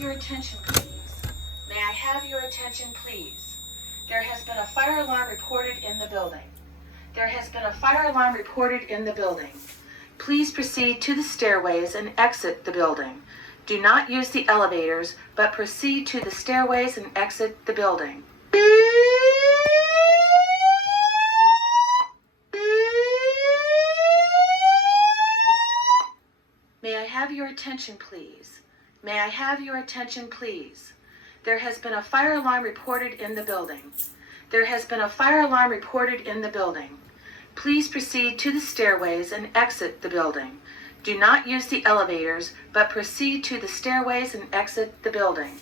have your attention, please? May I have your attention, please? There has been a fire alarm reported in the building. There has been a fire alarm reported in the building. Please proceed to the stairways and exit the building. Do not use the elevators, but proceed to the stairways and exit the building. May I have your attention, please? May I have your attention, please? There has been a fire alarm reported in the building. There has been a fire alarm reported in the building. Please proceed to the stairways and exit the building. Do not use the elevators, but proceed to the stairways and exit the building.